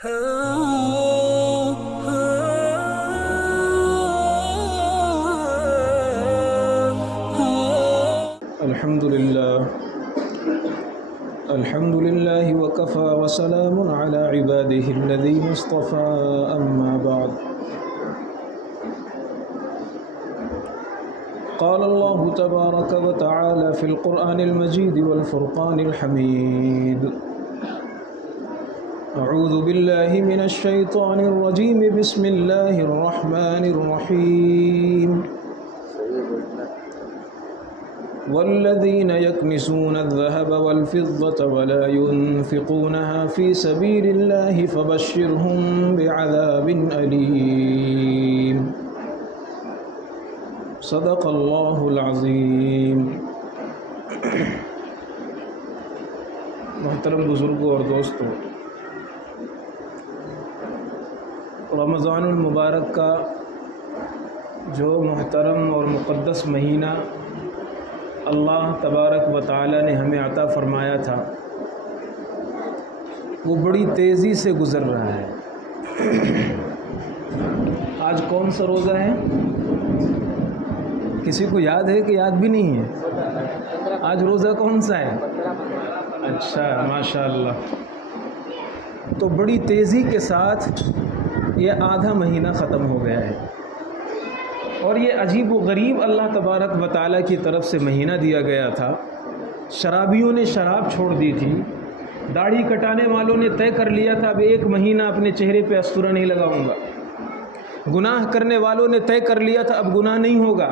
الحمد لله وكفى وسلام على عباده الذين اصطفى أما بعد قال الله تبارك وتعالى في القرآن المجيد والفرقان الحميد أعوذ بالله من الشيطان الرجيم بسم الله الرحمن الرحيم والذين يكنزون الذهب والفضة ولا ينفقونها في سبيل الله فبشرهم بعذاب أليم صدق الله العظيم۔ محترم بزرگوں اور دوستوں، رمضان المبارک کا جو محترم اور مقدس مہینہ اللہ تبارک و تعالی نے ہمیں عطا فرمایا تھا، وہ بڑی تیزی سے گزر رہا ہے۔ آج کون سا روزہ ہے؟ کسی کو یاد ہے کہ یاد بھی نہیں ہے؟ آج روزہ کون سا ہے؟ اچھا، ماشاءاللہ۔ تو بڑی تیزی کے ساتھ یہ آدھا مہینہ ختم ہو گیا ہے، اور یہ عجیب و غریب اللہ تبارک و تعالیٰ کی طرف سے مہینہ دیا گیا تھا۔ شرابیوں نے شراب چھوڑ دی تھی، داڑھی کٹانے والوں نے طے کر لیا تھا اب ایک مہینہ اپنے چہرے پہ استورہ نہیں لگاؤں گا، گناہ کرنے والوں نے طے کر لیا تھا اب گناہ نہیں ہوگا،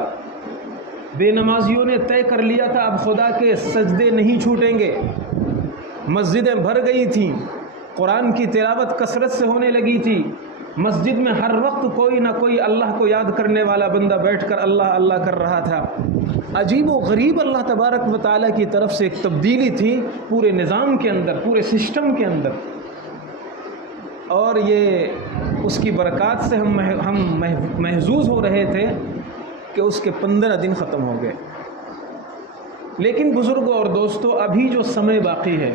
بے نمازیوں نے طے کر لیا تھا اب خدا کے سجدے نہیں چھوٹیں گے، مسجدیں بھر گئی تھیں، قرآن کی تلاوت کثرت سے ہونے لگی تھی، مسجد میں ہر وقت کوئی نہ کوئی اللہ کو یاد کرنے والا بندہ بیٹھ کر اللہ اللہ کر رہا تھا۔ عجیب و غریب اللہ تبارک و تعالیٰ کی طرف سے ایک تبدیلی تھی پورے نظام کے اندر، پورے سسٹم کے اندر، اور یہ اس کی برکات سے ہم محظوظ ہو رہے تھے کہ اس کے 15 دن ختم ہو گئے۔ لیکن بزرگوں اور دوستوں، ابھی جو سمے باقی ہے،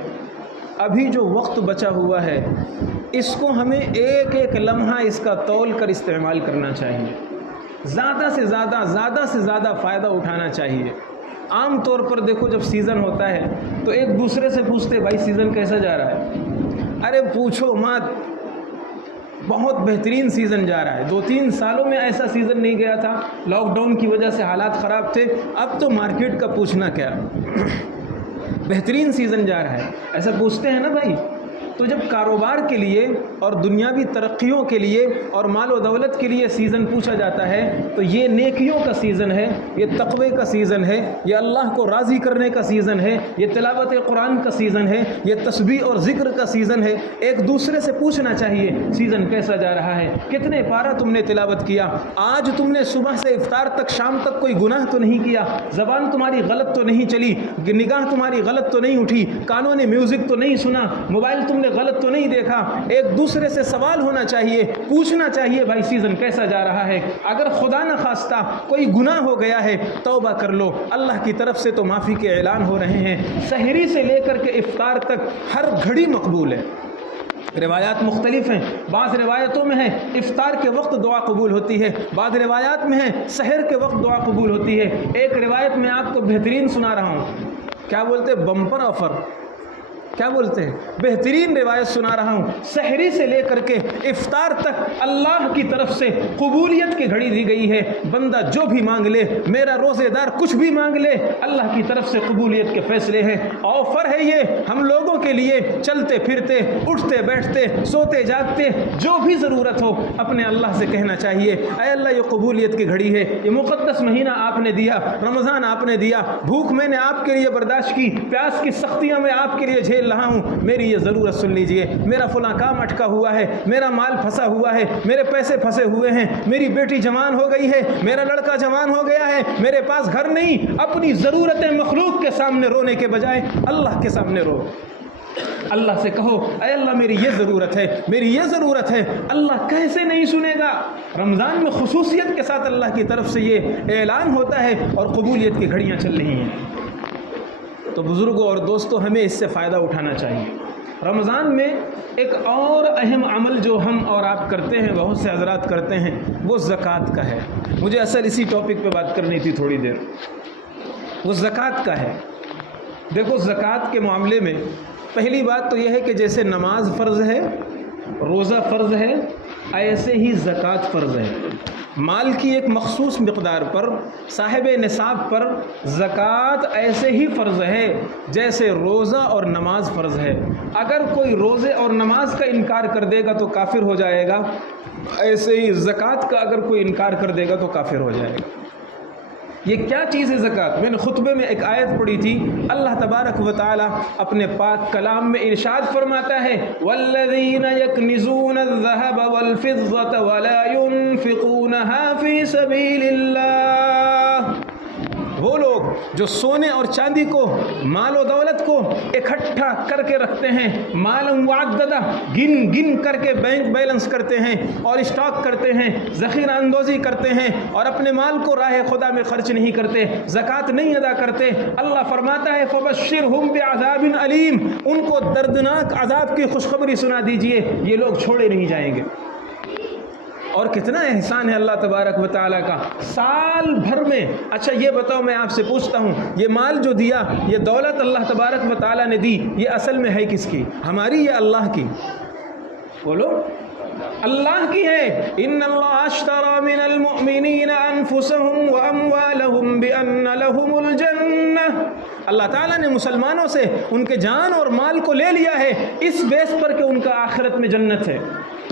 ابھی جو وقت بچا ہوا ہے، اس کو ہمیں ایک ایک لمحہ اس کا تول کر استعمال کرنا چاہیے، زیادہ سے زیادہ فائدہ اٹھانا چاہیے۔ عام طور پر دیکھو، جب سیزن ہوتا ہے تو ایک دوسرے سے پوچھتے بھائی سیزن کیسا جا رہا ہے؟ ارے پوچھو مت، بہت بہترین سیزن جا رہا ہے۔ 2-3 سالوں میں ایسا سیزن نہیں گیا تھا، لاک ڈاؤن کی وجہ سے حالات خراب تھے، اب تو مارکیٹ کا پوچھنا کیا، بہترین سیزن جا رہا ہے، ایسا پوچھتے ہیں نا بھائی۔ تو جب کاروبار کے لیے اور دنیاوی ترقیوں کے لیے اور مال و دولت کے لیے سیزن پوچھا جاتا ہے تو یہ نیکیوں کا سیزن ہے، یہ تقوی کا سیزن ہے، یہ اللہ کو راضی کرنے کا سیزن ہے، یہ تلاوت قرآن کا سیزن ہے، یہ تسبیح اور ذکر کا سیزن ہے۔ ایک دوسرے سے پوچھنا چاہیے سیزن کیسا جا رہا ہے، کتنے پارہ تم نے تلاوت کیا، آج تم نے صبح سے افطار تک شام تک کوئی گناہ تو نہیں کیا، زبان تمہاری غلط تو نہیں چلی، نگاہ تمہاری غلط تو نہیں اٹھی، کانوں نے میوزک تو نہیں سنا، موبائل تم نے غلط تو نہیں دیکھا۔ ایک دوسرے سے سوال ہونا چاہیے، پوچھنا چاہیے بھائی سیزن کیسا جا رہا ہے۔ اگر خدا نہ خواستہ کوئی گناہ ہو گیا ہے توبہ کر لو، اللہ کی طرف سے تو معافی کے اعلان ہو رہے ہیں۔ سحری سے لے کر کے افطار تک ہر گھڑی مقبول ہے۔ روایات مختلف ہیں، بعض روایتوں میں ہے افطار کے وقت دعا قبول ہوتی ہے، بعض روایات میں ہے سحر کے وقت دعا قبول ہوتی ہے۔ ایک روایت میں آپ کو بہترین سنا رہا ہوں، کیا بولتے ہیں، بمپر آفر، کیا بولتے ہیں، بہترین روایت سنا رہا ہوں۔ سحری سے لے کر کے افطار تک اللہ کی طرف سے قبولیت کی گھڑی دی گئی ہے۔ بندہ جو بھی مانگ لے، میرا روزے دار کچھ بھی مانگ لے، اللہ کی طرف سے قبولیت کے فیصلے ہیں۔ آفر ہے یہ ہم لوگوں کے لیے، چلتے پھرتے، اٹھتے بیٹھتے، سوتے جاگتے، جو بھی ضرورت ہو اپنے اللہ سے کہنا چاہیے، اے اللہ یہ قبولیت کی گھڑی ہے، یہ مقدس مہینہ آپ نے دیا، رمضان آپ نے دیا، بھوک میں نے آپ کے لیے برداشت کی، پیاس کی سختیاں میں آپ کے لیے جھیل رہا ہوں، میری یہ ضرورت سن لیجئے، میرا فلاں کام اٹکا ہوا ہے، میرا مال پھنسا ہوا ہے، میرے پیسے پھنسے ہوئے ہیں، میری بیٹی جوان ہو گئی ہے، میرا لڑکا جوان ہو گیا ہے، میرے پاس گھر نہیں۔ اپنی ضرورتیں مخلوق کے سامنے رونے کے بجائے اللہ کے سامنے رو، اللہ سے کہو اے اللہ میری یہ ضرورت ہے، میری یہ ضرورت ہے۔ اللہ کیسے نہیں سنے گا؟ رمضان میں خصوصیت کے ساتھ اللہ کی طرف سے یہ اعلان ہوتا ہے اور قبولیت کی گھڑیاں چل رہی ہیں۔ تو بزرگوں اور دوستوں، ہمیں اس سے فائدہ اٹھانا چاہیے۔ رمضان میں ایک اور اہم عمل جو ہم اور آپ کرتے ہیں، بہت سے حضرات کرتے ہیں، وہ زکوٰۃ کا ہے۔ مجھے اصل اسی ٹاپک پہ بات کرنی تھی تھوڑی دیر۔ وہ زکوٰۃ کا ہے۔ دیکھو زکوٰۃ کے معاملے میں پہلی بات تو یہ ہے کہ جیسے نماز فرض ہے، روزہ فرض ہے، ایسے ہی زکوٰۃ فرض ہے۔ مال کی ایک مخصوص مقدار پر، صاحب نصاب پر زکوٰۃ ایسے ہی فرض ہے جیسے روزہ اور نماز فرض ہے۔ اگر کوئی روزے اور نماز کا انکار کر دے گا تو کافر ہو جائے گا، ایسے ہی زکوٰۃ کا اگر کوئی انکار کر دے گا تو کافر ہو جائے گا۔ یہ کیا چیز ہے زکوٰۃ؟ میں نے خطبے میں ایک آیت پڑھی تھی، اللہ تبارک و تعالی اپنے پاک کلام میں ارشاد فرماتا ہے والذین یکنزون الذهب والفضة ولا ينفقونها فی سبیل اللہ، وہ لوگ جو سونے اور چاندی کو، مال و دولت کو اکٹھا کر کے رکھتے ہیں، مال معددہ گن گن کر کے بینک بیلنس کرتے ہیں اور اسٹاک کرتے ہیں، ذخیرہ اندوزی کرتے ہیں اور اپنے مال کو راہ خدا میں خرچ نہیں کرتے، زکوٰۃ نہیں ادا کرتے، اللہ فرماتا ہے فبشرہم بعذاب علیم، ان کو دردناک عذاب کی خوشخبری سنا دیجئے، یہ لوگ چھوڑے نہیں جائیں گے۔ اور کتنا احسان ہے اللہ تبارک و تعالیٰ کا سال بھر میں۔ اچھا یہ بتاؤ، میں آپ سے پوچھتا ہوں، یہ مال جو دیا، یہ دولت اللہ تبارک و تعالیٰ نے دی، یہ اصل میں ہے کس کی؟ ہماری یا اللہ کی؟ بولو، اللہ کی ہے۔ ان اللہ اشتری من المؤمنین انفسهم واموالهم بان لهم الجنہ، اللہ تعالیٰ نے مسلمانوں سے ان کے جان اور مال کو لے لیا ہے اس بیس پر کہ ان کا آخرت میں جنت ہے،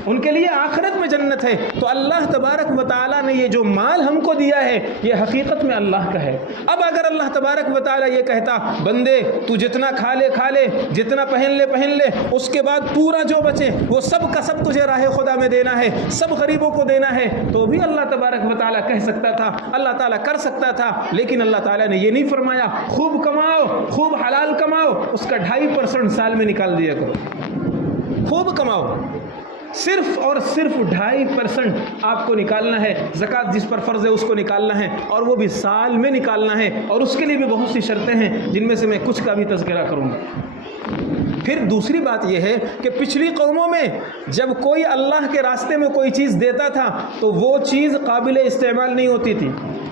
ان کے لیے آخرت میں جنت ہے۔ تو اللہ تبارک و تعالیٰ نے یہ جو مال ہم کو دیا ہے یہ حقیقت میں اللہ کا ہے۔ اب اگر اللہ تبارک و تعالیٰ یہ کہتا بندے تو جتنا کھا لے، جتنا پہن لے، اس کے بعد پورا جو بچے وہ سب کا سب تجھے راہ خدا میں دینا ہے، سب غریبوں کو دینا ہے، تو بھی اللہ تبارک و تعالیٰ کہہ سکتا تھا، اللہ تعالیٰ کر سکتا تھا، لیکن اللہ تعالیٰ نے یہ نہیں فرمایا خوب کماؤ، خوب حلال کماؤ، اس کا 2.5% سال میں نکال دیا کرو، خوب کماؤ، صرف اور صرف 2.5% آپ کو نکالنا ہے، زکوٰۃ جس پر فرض ہے اس کو نکالنا ہے، اور وہ بھی سال میں نکالنا ہے، اور اس کے لیے بھی بہت سی شرطیں ہیں جن میں سے میں کچھ کا بھی تذکرہ کروں گا۔ پھر دوسری بات یہ ہے کہ پچھلی قوموں میں جب کوئی اللہ کے راستے میں کوئی چیز دیتا تھا تو وہ چیز قابل استعمال نہیں ہوتی تھی،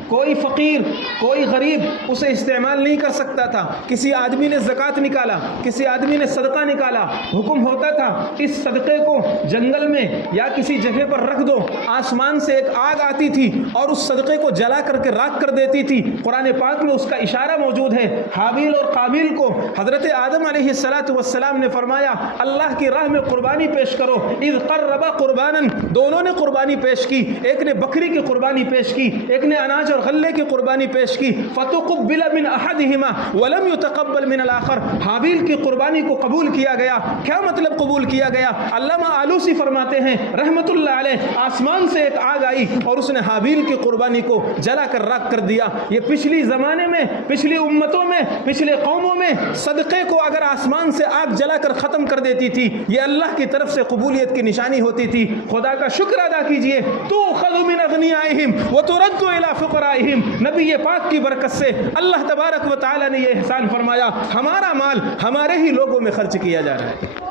کوئی فقیر، کوئی غریب اسے استعمال نہیں کر سکتا تھا۔ کسی آدمی نے زکوٰۃ نکالا، کسی آدمی نے صدقہ نکالا، حکم ہوتا تھا اس صدقے کو جنگل میں یا کسی جگہ پر رکھ دو، آسمان سے ایک آگ آتی تھی اور اس صدقے کو جلا کر کے راکھ کر دیتی تھی۔ قرآن پاک میں اس کا اشارہ موجود ہے، حابیل اور قابیل کو حضرت آدم علیہ السلام نے فرمایا اللہ کی راہ میں قربانی پیش کرو، اذ قربا قربانا، دونوں نے قربانی پیش کی، ایک نے بکری کی قربانی پیش کی، ایک نے اناج اور غلے کی قربانی پیش کی، فتقبل من احدہما ولم يتقبل من الاخر، حابیل کی قربانی کو قبول کیا گیا۔ کیا مطلب قبول کیا گیا؟ علامہ آلوسی فرماتے ہیں رحمت اللہ علیہ، آسمان سے ایک آگ آئی اور اس نے حابیل کی قربانی کو جلا کر راکھ کر دیا۔ یہ پچھلی زمانے میں، پچھلی امتوں میں، پچھلے قوموں میں صدقے کو اگر آسمان سے آگ جلا کر ختم کر دیتی تھی یہ اللہ کی طرف سے قبولیت کی نشانی ہوتی تھی۔ خدا کا شکر ادا کیجئے، تؤخذ من اغنیائہم وترد الی فقرائہم، نبی پاک کی برکت سے اللہ تبارک و تعالی نے یہ احسان فرمایا، ہمارا مال ہمارے ہی لوگوں میں خرچ کیا جا رہا ہے۔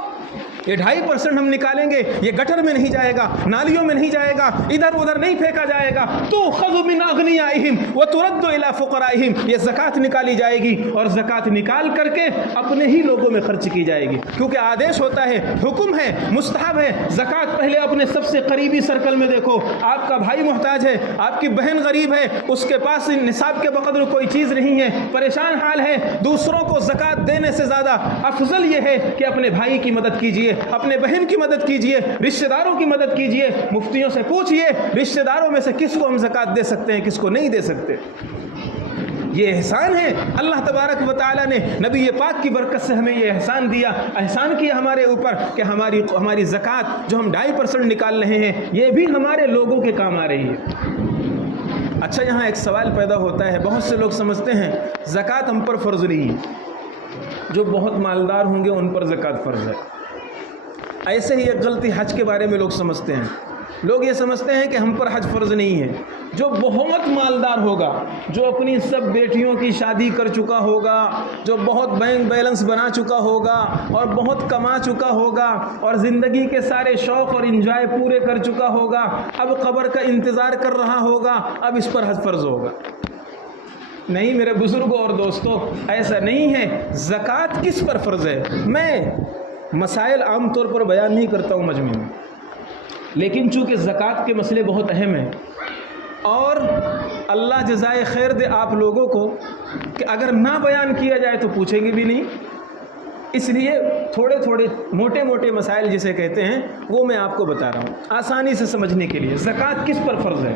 یہ 2.5% ہم نکالیں گے، یہ گٹر میں نہیں جائے گا، نالیوں میں نہیں جائے گا، ادھر ادھر نہیں پھینکا جائے گا، تؤخذ من اغنیائہم وترد الی فقرائہم، یہ زکوٰۃ نکالی جائے گی اور زکوٰۃ نکال کر کے اپنے ہی لوگوں میں خرچ کی جائے گی، کیونکہ آدیش ہوتا ہے، حکم ہے، مستحب ہے۔ زکوٰۃ پہلے اپنے سب سے قریبی سرکل میں دیکھو، آپ کا بھائی محتاج ہے، آپ کی بہن غریب ہے، اس کے پاس نصاب کے بقدر کوئی چیز نہیں ہے، پریشان حال ہے، دوسروں کو زکوٰۃ دینے سے زیادہ افضل یہ ہے کہ اپنے بھائی کی مدد کیجیے، اپنے بہن کی مدد کیجئے، رشتہ داروں کی مدد کیجئے۔ مفتیوں سے پوچھئے رشتہ داروں میں سے کس کو ہم زکوٰۃ دے سکتے ہیں، کس کو نہیں دے سکتے۔ یہ احسان ہے اللہ تبارک و تعالیٰ نے نبی پاک کی برکت سے ہمیں یہ احسان دیا، احسان کیا ہمارے اوپر کہ ہماری زکوٰۃ جو ہم 2.5% نکال رہے ہیں یہ بھی ہمارے لوگوں کے کام آ رہی ہے۔ اچھا یہاں ایک سوال پیدا ہوتا ہے، بہت سے لوگ سمجھتے ہیں زکوٰۃ ہم پر فرض نہیں ہے، جو بہت مالدار ہوں گے ان پر زکوٰۃ فرض ہے۔ ایسے ہی ایک غلطی حج کے بارے میں لوگ سمجھتے ہیں، لوگ یہ سمجھتے ہیں کہ ہم پر حج فرض نہیں ہے، جو بہت مالدار ہوگا، جو اپنی سب بیٹیوں کی شادی کر چکا ہوگا، جو بہت بینک بیلنس بنا چکا ہوگا اور بہت کما چکا ہوگا اور زندگی کے سارے شوق اور انجوائے پورے کر چکا ہوگا، اب قبر کا انتظار کر رہا ہوگا، اب اس پر حج فرض ہوگا۔ نہیں میرے بزرگوں اور دوستوں، ایسا نہیں ہے۔ زکوٰۃ کس پر فرض ہے؟ میں مسائل عام طور پر بیان نہیں کرتا ہوں مجمع میں، لیکن چونکہ زکوٰۃ کے مسئلے بہت اہم ہیں اور اللہ جزائے خیر دے آپ لوگوں کو کہ اگر نہ بیان کیا جائے تو پوچھیں گے بھی نہیں، اس لیے تھوڑے تھوڑے موٹے موٹے مسائل جسے کہتے ہیں وہ میں آپ کو بتا رہا ہوں آسانی سے سمجھنے کے لیے۔ زکوٰۃ کس پر فرض ہے؟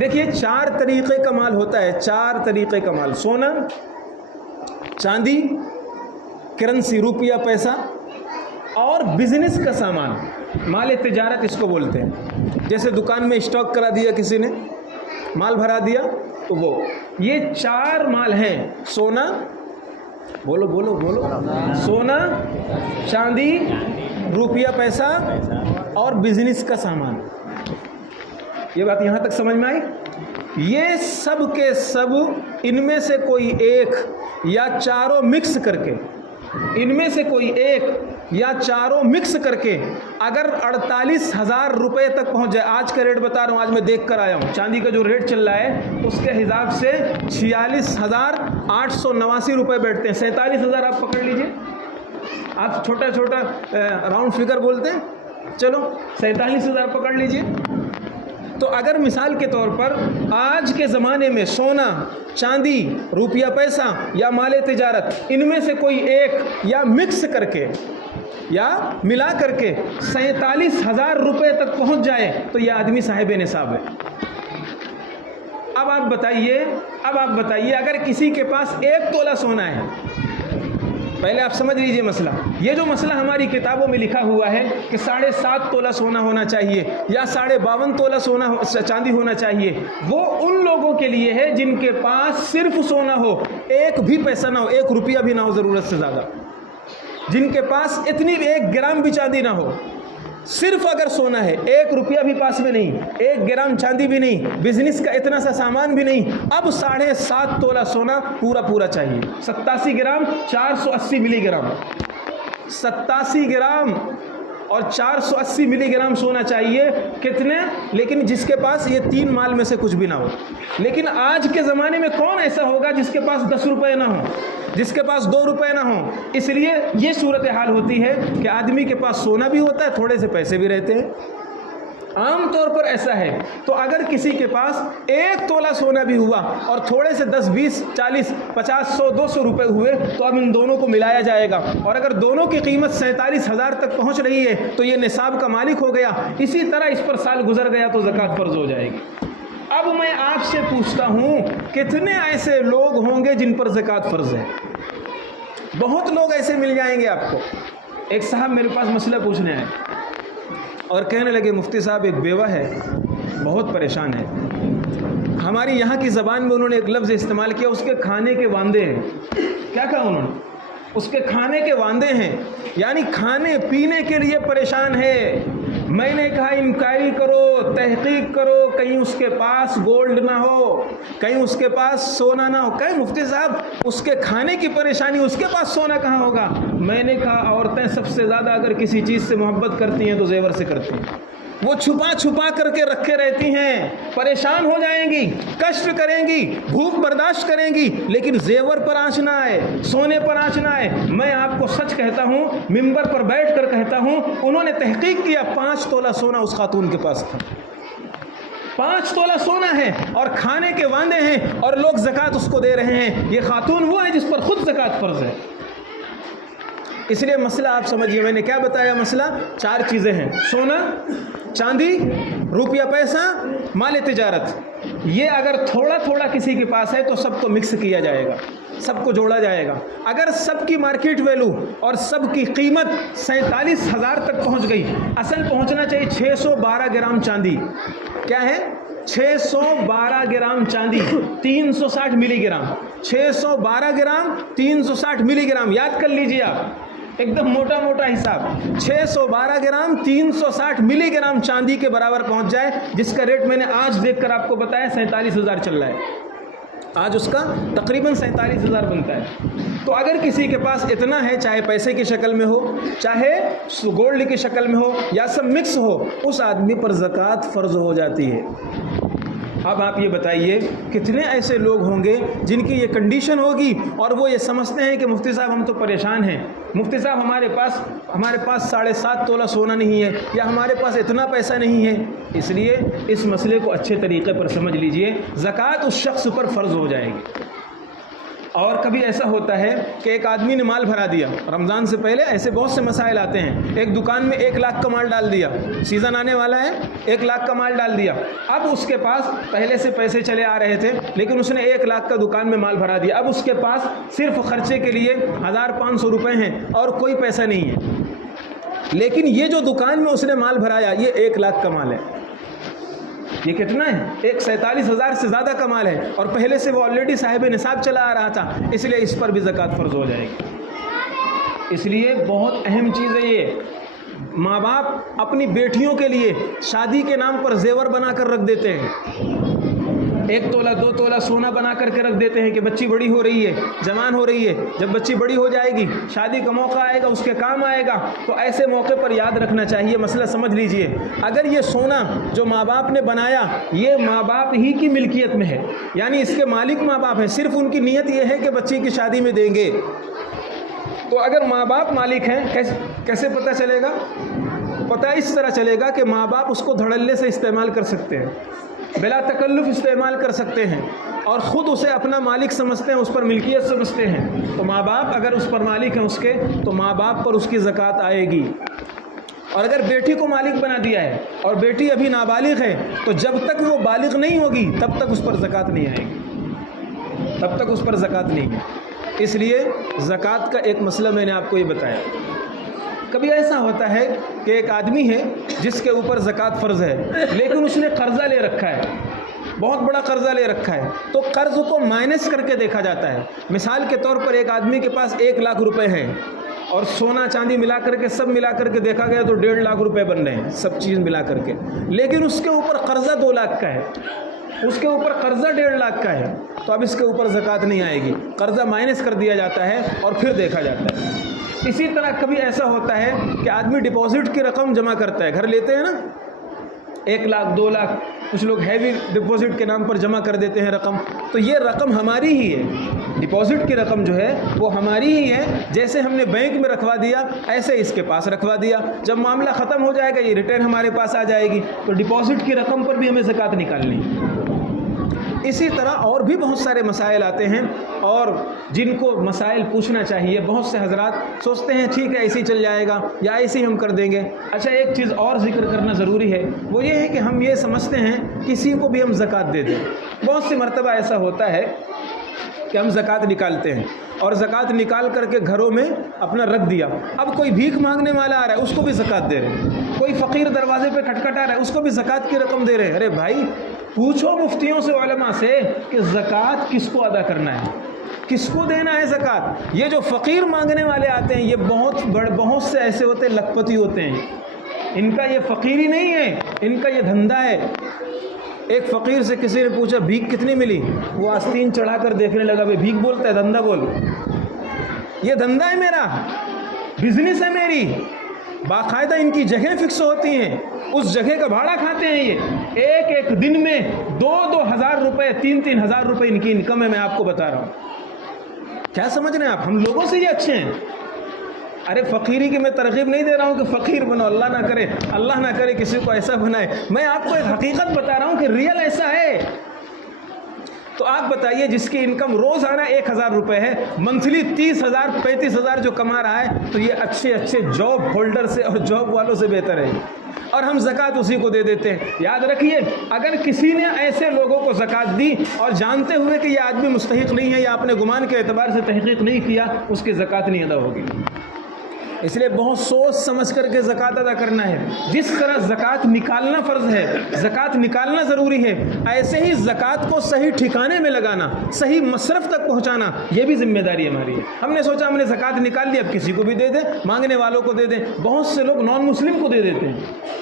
دیکھیے 4 طریقے کا مال ہوتا ہے، 4 طریقے کا مال: سونا، چاندی، کرنسی روپیہ پیسہ، اور بزنس کا سامان، مال تجارت اس کو بولتے ہیں۔ جیسے دکان میں اسٹاک کرا دیا کسی نے، مال بھرا دیا، تو وہ یہ 4 مال ہیں: سونا، بولو بولو بولو، سونا، چاندی، روپیہ پیسہ اور بزنس کا سامان۔ یہ بات یہاں تک سمجھ میں آئی؟ یہ سب کے سب ان میں سے کوئی ایک یا چاروں مکس کر کے، ان میں سے کوئی ایک یا چاروں مکس کر کے اگر 48,000 روپے تک پہنچ جائے، آج کا ریٹ بتا رہا ہوں، آج میں دیکھ کر آیا ہوں، چاندی کا جو ریٹ چل رہا ہے اس کے حساب سے 46,889 روپے بیٹھتے ہیں۔ 47,000 آپ پکڑ لیجئے، آپ چھوٹا چھوٹا راؤنڈ فگر بولتے ہیں، چلو 47,000 پکڑ لیجئے۔ تو اگر مثال کے طور پر آج کے زمانے میں سونا، چاندی، روپیہ پیسہ یا مال تجارت، ان میں سے کوئی ایک یا مکس کر کے یا ملا کر کے 47,000 روپے تک پہنچ جائے تو یہ آدمی صاحب نصاب ہے۔ اب آپ بتائیے اگر کسی کے پاس 1 تولہ سونا ہے، پہلے آپ سمجھ لیجئے مسئلہ، یہ جو مسئلہ ہماری کتابوں میں لکھا ہوا ہے کہ 7.5 تولہ سونا ہونا چاہیے یا 52.5 تولہ سونا چاندی ہونا چاہیے، وہ ان لوگوں کے لیے ہے جن کے پاس صرف سونا ہو، ایک بھی پیسہ نہ ہو، 1 روپیہ بھی نہ ہو ضرورت سے زیادہ، جن کے پاس اتنی 1 گرام بھی چاندی نہ ہو، صرف اگر سونا ہے، 1 روپیہ بھی پاس میں نہیں، 1 گرام چاندی بھی نہیں، بزنس کا اتنا سا سامان بھی نہیں، اب 7.5 تولہ سونا پورا چاہیے۔ 87 گرام 480 ملی گرام، 87 گرام اور 480 ملی گرام سونا چاہیے۔ کتنے؟ لیکن جس کے پاس یہ 3 مال میں سے کچھ بھی نہ ہو۔ لیکن آج کے زمانے میں کون ایسا ہوگا جس کے پاس 10 روپے نہ ہو، جس کے پاس 2 روپے نہ ہوں؟ اس لیے یہ صورتحال ہوتی ہے کہ آدمی کے پاس سونا بھی ہوتا ہے، تھوڑے سے پیسے بھی رہتے ہیں، عام طور پر ایسا ہے۔ تو اگر کسی کے پاس 1 تولہ سونا بھی ہوا اور تھوڑے سے 10 20 40 50 100 200 روپے ہوئے تو اب ان دونوں کو ملایا جائے گا، اور اگر دونوں کی قیمت 47,000 تک پہنچ رہی ہے تو یہ نصاب کا مالک ہو گیا۔ اسی طرح اس پر سال گزر گیا تو زکوٰۃ فرض ہو جائے گی۔ اب میں آپ سے پوچھتا ہوں، کتنے ایسے لوگ ہوں گے جن پر زکوٰۃ فرض ہے؟ بہت لوگ ایسے مل جائیں گے آپ کو۔ ایک صاحب میرے پاس مسئلہ پوچھنے آئے اور کہنے لگے مفتی صاحب ایک بیوہ ہے، بہت پریشان ہے۔ ہماری یہاں کی زبان میں انہوں نے ایک لفظ استعمال کیا، اس کے کھانے کے واندے ہیں۔ کیا کہا انہوں نے؟ اس کے کھانے کے واندے ہیں، یعنی کھانے پینے کے لیے پریشان ہے۔ میں نے کہا انکوائری کرو، تحقیق کرو، کہیں اس کے پاس گولڈ نہ ہو، کہیں اس کے پاس سونا نہ ہو۔ کہیں مفتی صاحب اس کے کھانے کی پریشانی، اس کے پاس سونا کہاں ہوگا؟ میں نے کہا عورتیں سب سے زیادہ اگر کسی چیز سے محبت کرتی ہیں تو زیور سے کرتی ہیں۔ وہ چھپا کر کے رکھے رہتی ہیں، پریشان ہو جائیں گی، کشٹ کریں گی، بھوک برداشت کریں گی، لیکن زیور پر آنچ نہ آئے، سونے پر آنچ نہ آئے۔ میں آپ کو سچ کہتا ہوں، منبر پر بیٹھ کر کہتا ہوں، انہوں نے تحقیق کیا، 5 تولہ سونا اس خاتون کے پاس تھا، 5 تولہ سونا ہے اور کھانے کے واندے ہیں، اور لوگ زکوٰۃ اس کو دے رہے ہیں۔ یہ خاتون وہ ہے جس پر خود زکوٰۃ فرض ہے۔ اس لیے مسئلہ آپ سمجھیے، میں نے کیا بتایا؟ مسئلہ 4 چیزیں ہیں: سونا، چاندی، روپیہ پیسہ، مال تجارت۔ یہ اگر تھوڑا تھوڑا کسی کے پاس ہے تو سب کو مکس کیا جائے گا، سب کو جوڑا جائے گا۔ اگر سب کی مارکیٹ ویلو اور سب کی قیمت 47,000 تک پہنچ گئی، اصل پہنچنا چاہیے 612 گرام چاندی۔ کیا ہے؟ 612 گرام چاندی، 360 ملی گرام، 612 گرام 360 ملی گرام۔ یاد کر لیجیے آپ، ایک دم موٹا موٹا حساب 612 گرام 360 ملی گرام چاندی کے برابر پہنچ جائے، جس کا ریٹ میں نے آج دیکھ کر آپ کو بتایا 47,000 چل رہا ہے، آج اس کا تقریباً 47,000 بنتا ہے۔ تو اگر کسی کے پاس اتنا ہے، چاہے پیسے کی شکل میں ہو، چاہے گولڈ کی شکل میں ہو، یا سب مکس ہو، اس آدمی پر زکوٰۃ فرض ہو جاتی ہے۔ اب آپ یہ بتائیے کتنے ایسے لوگ ہوں گے جن کی یہ کنڈیشن ہوگی اور وہ یہ سمجھتے ہیں کہ مفتی صاحب ہم تو پریشان ہیں، مفتی صاحب ہمارے پاس 7.5 تولہ سونا نہیں ہے، یا ہمارے پاس اتنا پیسہ نہیں ہے۔ اس لیے اس مسئلے کو اچھے طریقے پر سمجھ لیجئے، زکوٰۃ اس شخص پر فرض ہو جائے گی۔ اور کبھی ایسا ہوتا ہے کہ ایک آدمی نے مال بھرا دیا، رمضان سے پہلے ایسے بہت سے مسائل آتے ہیں، ایک دکان میں 1 لاکھ کا مال ڈال دیا، سیزن آنے والا ہے، 1 لاکھ کا مال ڈال دیا، اب اس کے پاس پہلے سے پیسے چلے آ رہے تھے، لیکن اس نے 1 لاکھ کا دکان میں مال بھرا دیا، اب اس کے پاس صرف خرچے کے لیے 1,500 روپے ہیں اور کوئی پیسہ نہیں ہے، لیکن یہ جو دکان میں اس نے مال بھرایا یہ 1 لاکھ کا مال ہے، یہ کتنا ہے؟ 47,000 سے زیادہ کا مال ہے، اور پہلے سے وہ آلریڈی صاحب نصاب چلا آ رہا تھا، اس لیے اس پر بھی زکوٰۃ فرض ہو جائے گی۔ اس لیے بہت اہم چیز ہے یہ، ماں باپ اپنی بیٹیوں کے لیے شادی کے نام پر زیور بنا کر رکھ دیتے ہیں، 1 تولہ 2 تولہ سونا بنا کر کے رکھ دیتے ہیں کہ بچی بڑی ہو رہی ہے، جوان ہو رہی ہے، جب بچی بڑی ہو جائے گی، شادی کا موقع آئے گا، اس کے کام آئے گا، تو ایسے موقع پر یاد رکھنا چاہیے، مسئلہ سمجھ لیجئے، اگر یہ سونا جو ماں باپ نے بنایا یہ ماں باپ ہی کی ملکیت میں ہے، یعنی اس کے مالک ماں باپ ہیں، صرف ان کی نیت یہ ہے کہ بچی کی شادی میں دیں گے، تو اگر ماں باپ مالک ہیں کیسے پتہ چلے گا؟ پتہ اس طرح چلے گا کہ ماں باپ اس کو دھڑلے سے استعمال کر سکتے ہیں، بلا تکلف استعمال کر سکتے ہیں، اور خود اسے اپنا مالک سمجھتے ہیں، اس پر ملکیت سمجھتے ہیں، تو ماں باپ اگر اس پر مالک ہیں اس کے، تو ماں باپ پر اس کی زکوٰۃ آئے گی۔ اور اگر بیٹی کو مالک بنا دیا ہے اور بیٹی ابھی نابالغ ہے، تو جب تک وہ بالغ نہیں ہوگی تب تک اس پر زکوٰۃ نہیں آئے گی، تب تک اس پر زکوٰۃ نہیں ہے۔ اس لیے زکوٰۃ کا ایک مسئلہ میں نے آپ کو یہ بتایا۔ کبھی ایسا ہوتا ہے کہ ایک آدمی ہے جس کے اوپر زکوٰۃ فرض ہے، لیکن اس نے قرضہ لے رکھا ہے، بہت بڑا قرضہ لے رکھا ہے، تو قرض کو مائنس کر کے دیکھا جاتا ہے۔ مثال کے طور پر ایک آدمی کے پاس 1 لاکھ روپے ہیں، اور سونا چاندی ملا کر کے سب ملا کر کے دیکھا گیا تو 1.5 لاکھ روپے بن رہے ہیں، سب چیز ملا کر کے، لیکن اس کے اوپر قرضہ 2 لاکھ کا ہے، اس کے اوپر قرضہ 1.5 لاکھ کا ہے، تو اب اس کے اوپر زکوٰۃ نہیں آئے گی، قرضہ مائنس کر دیا جاتا ہے اور پھر دیکھا جاتا ہے۔ اسی طرح کبھی ایسا ہوتا ہے کہ آدمی ڈپازٹ کی رقم جمع کرتا ہے، گھر لیتے ہیں نا، 1 لاکھ 2 لاکھ، کچھ لوگ ہیوی ڈپازٹ کے نام پر جمع کر دیتے ہیں رقم، تو یہ رقم ہماری ہی ہے، ڈپازٹ کی رقم جو ہے وہ ہماری ہی ہے، جیسے ہم نے بینک میں رکھوا دیا ایسے اس کے پاس رکھوا دیا، جب معاملہ ختم ہو جائے گا یہ ریٹرن ہمارے پاس آ جائے گی، تو ڈپازٹ کی رقم پر بھی ہمیں زکوٰۃ نکالنی۔ اسی طرح اور بھی بہت سارے مسائل آتے ہیں، اور جن کو مسائل پوچھنا چاہیے، بہت سے حضرات سوچتے ہیں ٹھیک ہے ایسے ہی چل جائے گا یا ایسے ہی ہم کر دیں گے۔ اچھا ایک چیز اور ذکر کرنا ضروری ہے، وہ یہ ہے کہ ہم یہ سمجھتے ہیں کسی کو بھی ہم زکوٰۃ دے دیں، بہت سی مرتبہ ایسا ہوتا ہے کہ ہم زکوٰۃ نکالتے ہیں اور زکوٰۃ نکال کر کے گھروں میں اپنا رکھ دیا، اب کوئی بھیک مانگنے والا آ رہا ہے اس کو بھی زکوٰۃ دے رہے ہیں، کوئی فقیر دروازے پہ کھٹکھٹا رہا ہے اس کو بھی زکوٰۃ کی رقم دے رہے ہیں۔ ارے بھائی پوچھو مفتیوں سے، علماء سے کہ زکوٰۃ کس کو ادا کرنا ہے، کس کو دینا ہے زکوٰۃ؟ یہ جو فقیر مانگنے والے آتے ہیں یہ بہت سے ایسے ہوتے ہیں لکھپتی ہوتے ہیں، ان کا یہ فقیری نہیں ہے، ان کا یہ دھندا ہے۔ ایک فقیر سے کسی نے پوچھا بھیک کتنی ملی، وہ آستین چڑھا کر دیکھنے لگا، بھائی بھیک بولتا ہے دھندا بول، یہ دھندا ہے میرا، بزنس ہے میری، باقاعدہ ان کی جگہیں فکس ہوتی ہیں، اس جگہ کا بھاڑا کھاتے ہیں، یہ ایک دن میں 2-2 ہزار روپے 3-3 ہزار روپے ان کی انکم ہے، میں آپ کو بتا رہا ہوں۔ کیا سمجھ رہے ہیں آپ؟ ہم لوگوں سے یہ اچھے ہیں؟ ارے فقیری کی میں ترغیب نہیں دے رہا ہوں کہ فقیر بنو، اللہ نہ کرے کسی کو ایسا بنائے، میں آپ کو ایک حقیقت بتا رہا ہوں کہ ریئل ایسا ہے۔ تو آپ بتائیے جس کی انکم روزانہ 1,000 روپے ہے، منتھلی 30,000 35,000 جو کما رہا ہے، تو یہ اچھے جاب ہولڈر سے اور جاب والوں سے بہتر ہے، اور ہم زکوٰۃ اسی کو دے دیتے ہیں۔ یاد رکھیے اگر کسی نے ایسے لوگوں کو زکوٰۃ دی اور جانتے ہوئے کہ یہ آدمی مستحق نہیں ہے یا اپنے گمان کے اعتبار سے تحقیق نہیں کیا، اس کی زکوٰۃ نہیں ادا ہوگی۔ اس لیے بہت سوچ سمجھ کر کے زکوٰۃ ادا کرنا ہے. جس طرح زکوٰۃ نکالنا فرض ہے، زکوٰۃ نکالنا ضروری ہے، ایسے ہی زکوٰۃ کو صحیح ٹھکانے میں لگانا، صحیح مصرف تک پہنچانا، یہ بھی ذمہ داری ہماری ہے. ہم نے سوچا ہم نے زکوٰۃ نکال لی، اب کسی کو بھی دے دیں، مانگنے والوں کو دے دیں. بہت سے لوگ نان مسلم کو دے دیتے ہیں.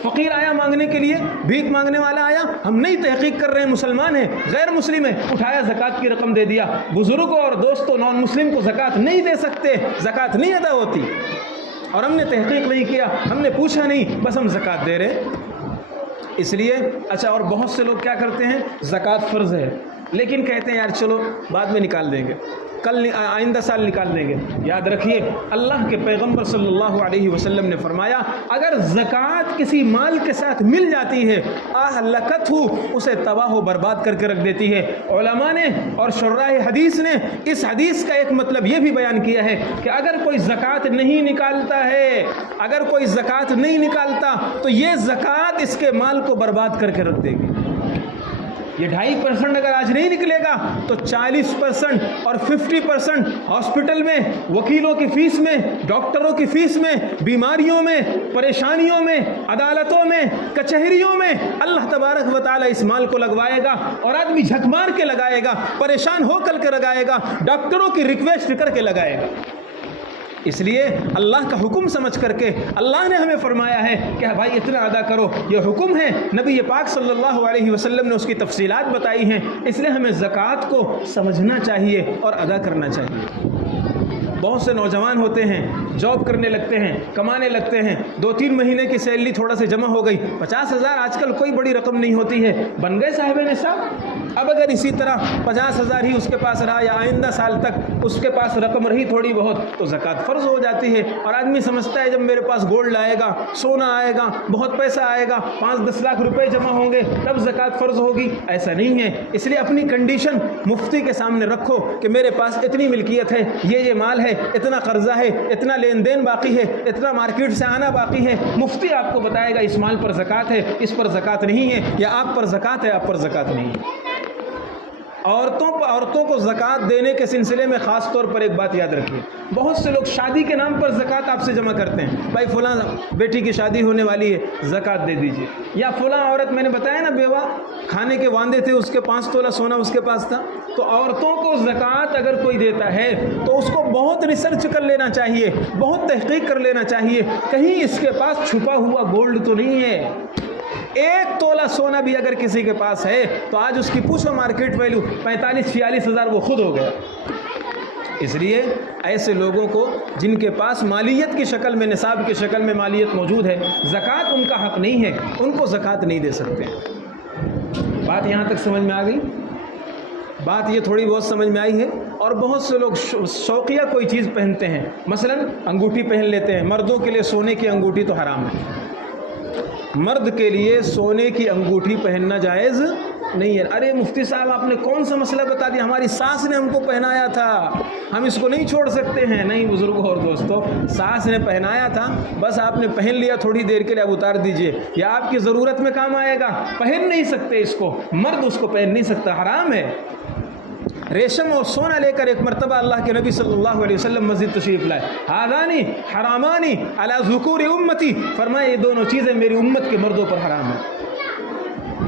فقیر آیا مانگنے کے لیے، بھیک مانگنے والا آیا، ہم نہیں تحقیق کر رہے ہیں مسلمان ہے غیر مسلم ہے، اٹھایا زکوٰۃ کی رقم دے دیا. بزرگوں اور دوستوں نان مسلم کو زکوٰۃ نہیں دے سکتے، زکوٰۃ نہیں ادا ہوتی. اور ہم نے تحقیق نہیں کیا، ہم نے پوچھا نہیں، بس ہم زکوٰۃ دے رہے. اس لیے اچھا، اور بہت سے لوگ کیا کرتے ہیں، زکوٰۃ فرض ہے لیکن کہتے ہیں یار چلو بعد میں نکال دیں گے، کل آئندہ سال نکال دیں گے. یاد رکھیے اللہ کے پیغمبر صلی اللہ علیہ وسلم نے فرمایا اگر زکوٰۃ کسی مال کے ساتھ مل جاتی ہے اہلکت ہو، اسے تباہ و برباد کر کے رکھ دیتی ہے. علماء نے اور شراح حدیث نے اس حدیث کا ایک مطلب یہ بھی بیان کیا ہے کہ اگر کوئی زکوٰۃ نہیں نکالتا ہے، اگر کوئی زکوٰۃ نہیں نکالتا تو یہ زکوٰۃ اس کے مال کو برباد کر کے رکھ دے گی. یہ 2.5% اگر آج نہیں نکلے گا تو 40% اور 50% ہاسپٹل میں، وکیلوں کی فیس میں، ڈاکٹروں کی فیس میں، بیماریوں میں، پریشانیوں میں، عدالتوں میں، کچہریوں میں اللہ تبارک و تعالیٰ اس مال کو لگوائے گا. اور آدمی جھک مار کے لگائے گا، پریشان ہو کر کے لگائے گا، ڈاکٹروں کی ریکویسٹ کر کے لگائے گا. اس لیے اللہ کا حکم سمجھ کر کے اللہ نے ہمیں فرمایا ہے کہ بھائی اتنا ادا کرو. یہ حکم ہے، نبی پاک صلی اللہ علیہ وسلم نے اس کی تفصیلات بتائی ہیں. اس لیے ہمیں زکوٰۃ کو سمجھنا چاہیے اور ادا کرنا چاہیے. بہت سے نوجوان ہوتے ہیں، جاب کرنے لگتے ہیں، کمانے لگتے ہیں، 2-3 مہینے کی سیلری تھوڑا سے جمع ہو گئی، 50,000 آج کل کوئی بڑی رقم نہیں ہوتی ہے، بن گئے صاحب نصاب. اب اگر اسی طرح 50,000 ہی اس کے پاس رہا یا آئندہ سال تک اس کے پاس رقم رہی تھوڑی بہت تو زکوٰۃ فرض ہو جاتی ہے. اور آدمی سمجھتا ہے جب میرے پاس گولڈ آئے گا، سونا آئے گا، بہت پیسہ آئے گا، 5-10 لاکھ روپے جمع ہوں گے تب زکوٰۃ فرض ہوگی. ایسا نہیں ہے. اس لیے اپنی کنڈیشن مفتی کے سامنے رکھو کہ میرے پاس اتنی ملکیت ہے، یہ مال ہے، اتنا قرضہ ہے، اتنا لین دین باقی ہے، اتنا مارکیٹ سے آنا باقی ہے. مفتی آپ کو بتائے گا اس مال پر زکوٰۃ ہے، اس پر زکوٰۃ نہیں ہے، یا آپ پر زکوٰۃ ہے، آپ پر زکوٰۃ نہیں ہے. عورتوں کو زکوٰۃ دینے کے سلسلے میں خاص طور پر ایک بات یاد رکھیے. بہت سے لوگ شادی کے نام پر زکوٰۃ آپ سے جمع کرتے ہیں. بھائی فلاں بیٹی کی شادی ہونے والی ہے، زکوٰۃ دے دیجیے. یا فلاں عورت، میں نے بتایا نا بیوہ کھانے کے واندے تھے، اس کے 5 تولہ سونا اس کے پاس تھا. تو عورتوں کو زکوٰۃ اگر کوئی دیتا ہے تو اس کو بہت ریسرچ کر لینا چاہیے، بہت تحقیق کر لینا چاہیے، کہیں اس کے پاس چھپا ہوا گولڈ تو نہیں ہے. 1 تولہ سونا بھی اگر کسی کے پاس ہے تو آج اس کی پوچھو مارکیٹ ویلیو 45-46 ہزار وہ خود ہو گیا. اس لیے ایسے لوگوں کو جن کے پاس مالیت کی شکل میں، نصاب کی شکل میں مالیت موجود ہے، زکوٰۃ ان کا حق نہیں ہے، ان کو زکوٰۃ نہیں دے سکتے. بات یہاں تک سمجھ میں آ گئی؟ بات یہ تھوڑی بہت سمجھ میں آئی ہے. اور بہت سے لوگ شوقیہ کوئی چیز پہنتے ہیں، مثلا انگوٹھی پہن لیتے ہیں. مردوں کے لیے سونے کی انگوٹھی تو حرام ہے. مرد کے لیے سونے کی انگوٹھی پہننا جائز نہیں ہے. ارے مفتی صاحب آپ نے کون سا مسئلہ بتا دیا، ہماری ساس نے ہم کو پہنایا تھا، ہم اس کو نہیں چھوڑ سکتے ہیں. نہیں بزرگوں اور دوستوں، ساس نے پہنایا تھا، بس آپ نے پہن لیا تھوڑی دیر کے لیے، اب اتار دیجئے، یا آپ کی ضرورت میں کام آئے گا. پہن نہیں سکتے اس کو، مرد اس کو پہن نہیں سکتا، حرام ہے. ریشم اور سونا لے کر ایک مرتبہ اللہ کے نبی صلی اللہ علیہ وسلم مسجد تشریف لائے. ہادانی حرامانی علی ذکور امتی، فرمائے یہ دونوں چیزیں میری امت کے مردوں پر حرام ہیں.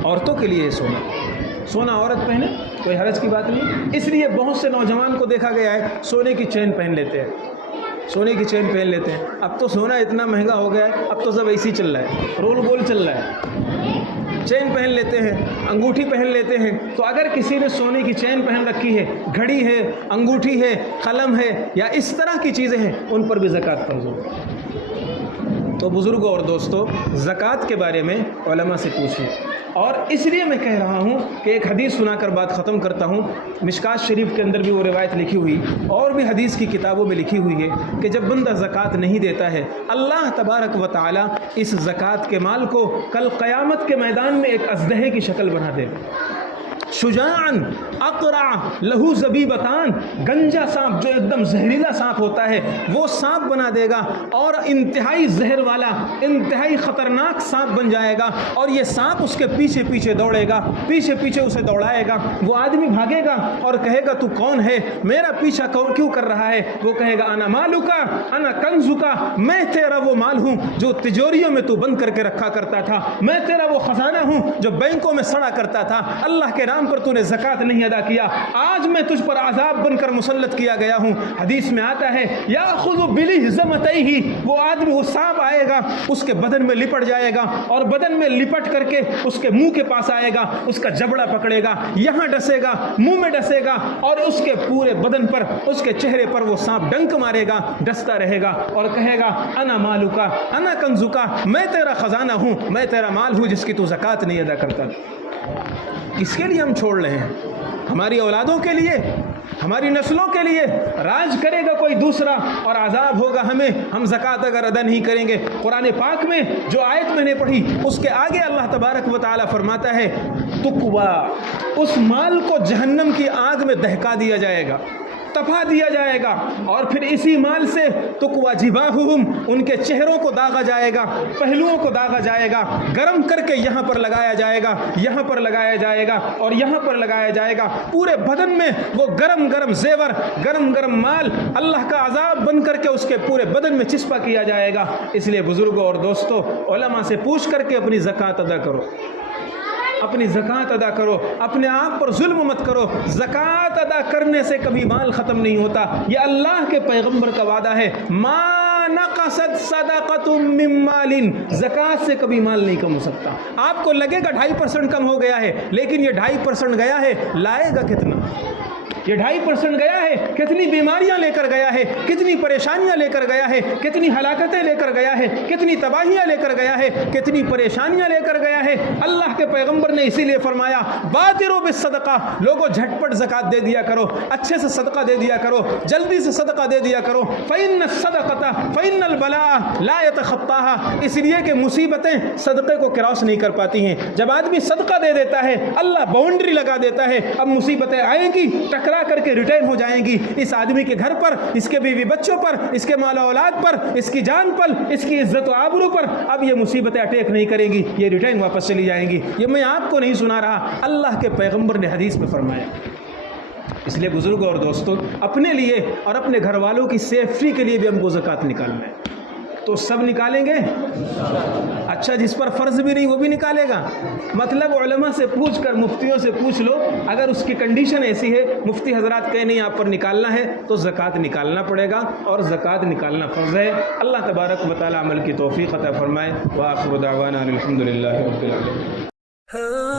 عورتوں کے لیے سونا عورت پہنے کوئی حرج کی بات نہیں. اس لیے بہت سے نوجوان کو دیکھا گیا ہے سونے کی چین پہن لیتے ہیں، سونے کی چین پہن لیتے ہیں. اب تو سونا اتنا مہنگا ہو گیا ہے، اب تو سب ایسے ہی چل رہا ہے، رول گول چل رہا ہے. چین پہن لیتے ہیں، انگوٹھی پہن لیتے ہیں. تو اگر کسی نے سونے کی چین پہن رکھی ہے، گھڑی ہے، انگوٹھی ہے، قلم ہے، یا اس طرح کی چیزیں ہیں، ان پر بھی زکوٰۃ فرض ہوگی. تو بزرگوں اور دوستوں، زکوٰۃ کے بارے میں علماء سے پوچھیں. اور اس لیے میں کہہ رہا ہوں کہ ایک حدیث سنا کر بات ختم کرتا ہوں. مشکات شریف کے اندر بھی وہ روایت لکھی ہوئی، اور بھی حدیث کی کتابوں میں لکھی ہوئی ہے کہ جب بندہ زکوٰۃ نہیں دیتا ہے، اللہ تبارک و تعالی اس زکوٰۃ کے مال کو کل قیامت کے میدان میں ایک اژدہے کی شکل بنا دے گا. شجاعن اقرع لہو زبیبتان، گنجا سانپ جو ایک دم زہریلا سانپ ہوتا ہے وہ سانپ بنا دے گا، اور انتہائی زہر والا انتہائی خطرناک سانپ بن جائے گا، اور یہ سانپ اس کے پیچھے پیچھے دوڑے گا، پیچھے پیچھے اسے دوڑائے گا۔ وہ آدمی بھاگے گا اور کہے گا تو کون ہے، میرا پیچھا کیوں کر رہا ہے؟ وہ کہے گا انا مالکا انا کنزکا، میں تیرا وہ مال ہوں جو تجوریوں میں تو بند کر کے رکھا کرتا تھا، میں تیرا وہ خزانہ ہوں جو بینکوں میں سڑا کرتا تھا، اللہ کے نام پر تو نے زکوٰۃ نہیں ادا کیا، آج میں تجھ پر عذاب بن کر مسلط کیا گیا ہوں۔ حدیث میں آتا ہے یاخذ بلہزمتیہ، وہ آدمی وہ سانپ آئے گا اس کے بدن میں لپٹ جائے گا، اور بدن میں لپٹ کر کے اس کے منہ کے پاس آئے گا، اس کا جبڑا پکڑے گا، یہاں ڈسے گا، منہ میں ڈسے گا، اور اس کے پورے بدن پر اس کے چہرے پر وہ سانپ ڈنک مارے گا، ڈستا رہے گا اور کہے گا انا مالکا انا کنزکا، میں تیرا خزانہ ہوں، میں تیرا مال ہوں جس کی تو زکوٰۃ نہیں ادا کرتا۔ کس کے لیے ہم چھوڑ رہے ہیں؟ ہماری اولادوں کے لیے، ہماری نسلوں کے لیے۔ راج کرے گا کوئی دوسرا اور عذاب ہوگا ہمیں، ہم زکوٰۃ اگر ادا نہیں کریں گے۔ قرآن پاک میں جو آیت میں نے پڑھی اس کے آگے اللہ تبارک و تعالیٰ فرماتا ہے تقوا، اس مال کو جہنم کی آگ میں دہکا دیا جائے گا، تپا دیا جائے گا، اور پھر اسی مال سے تقوا جباہہم، ان کے چہروں کو داغا جائے گا، پہلوؤں کو داغا جائے گا، گرم کر کے یہاں پر لگایا جائے گا، یہاں پر لگایا جائے گا، اور یہاں پر لگایا جائے گا، پورے بدن میں وہ گرم گرم زیور، گرم گرم مال اللہ کا عذاب بن کر کے اس کے پورے بدن میں چسپا کیا جائے گا۔ اس لیے بزرگوں اور دوستوں، علماء سے پوچھ کر کے اپنی زکوٰۃ ادا کرو، اپنی زکوٰۃ ادا کرو، اپنے آپ پر ظلم مت کرو۔ زکوٰۃ ادا کرنے سے کبھی مال ختم نہیں ہوتا، یہ اللہ کے پیغمبر کا وعدہ ہے، ما نقصت صدقۃ من مال، زکوٰۃ سے کبھی مال نہیں کم ہو سکتا۔ آپ کو لگے گا 2.5% کم ہو گیا ہے، لیکن یہ 2.5% گیا ہے، لائے گا کتنا؟ یہ 2.5% گیا ہے، کتنی بیماریاں لے کر گیا ہے، کتنی پریشانیاں لے کر گیا ہے، کتنی ہلاکتیں لے کر گیا ہے، کتنی تباہیاں لے کر گیا ہے، کتنی پریشانیاں لے کر گیا ہے۔ اللہ کے پیغمبر نے اسی لیے فرمایا بادروا بالصدقہ، لوگوں جھٹپٹ زکوٰۃ دے دیا کرو، اچھے سے صدقہ دے دیا کرو، جلدی سے صدقہ دے دیا کرو۔ فإن الصدقۃ فإن البلاء لا يتخطاها، اس لیے کہ مصیبتیں صدقے کو کراس نہیں کر پاتی ہیں۔ جب آدمی صدقہ دے دیتا ہے اللہ باؤنڈری لگا دیتا ہے، اب مصیبتیں آئیں گی، ٹکرا کر کے ریٹرن ہو جائیں گی، اس آدمی کے گھر پر، اس کے بیوی بچوں پر، اس کے مال اولاد پر، اس کی جان پر، اس کی عزت و آبرو پر اب یہ مصیبتیں اٹیک نہیں کریں گی، یہ ریٹرن واپس چلی جائیں گی۔ یہ میں آپ کو نہیں سنا رہا، اللہ کے پیغمبر نے حدیث میں فرمایا۔ اس لیے بزرگوں اور دوستوں، اپنے لیے اور اپنے گھر والوں کی سیفٹی کے لیے بھی ہم کو زکوٰۃ نکالنا ہے، تو سب نکالیں گے؟ اچھا، جس پر فرض بھی نہیں وہ بھی نکالے گا؟ مطلب علماء سے پوچھ کر، مفتیوں سے پوچھ لو، اگر اس کی کنڈیشن ایسی ہے، مفتی حضرات کہیں نہیں آپ پر نکالنا ہے، تو زکوٰۃ نکالنا پڑے گا، اور زکوٰۃ نکالنا فرض ہے۔ اللہ تبارک و تعالی عمل کی توفیق عطا فرمائے۔ وآخر دعوانا الحمد للہ رب العالمین۔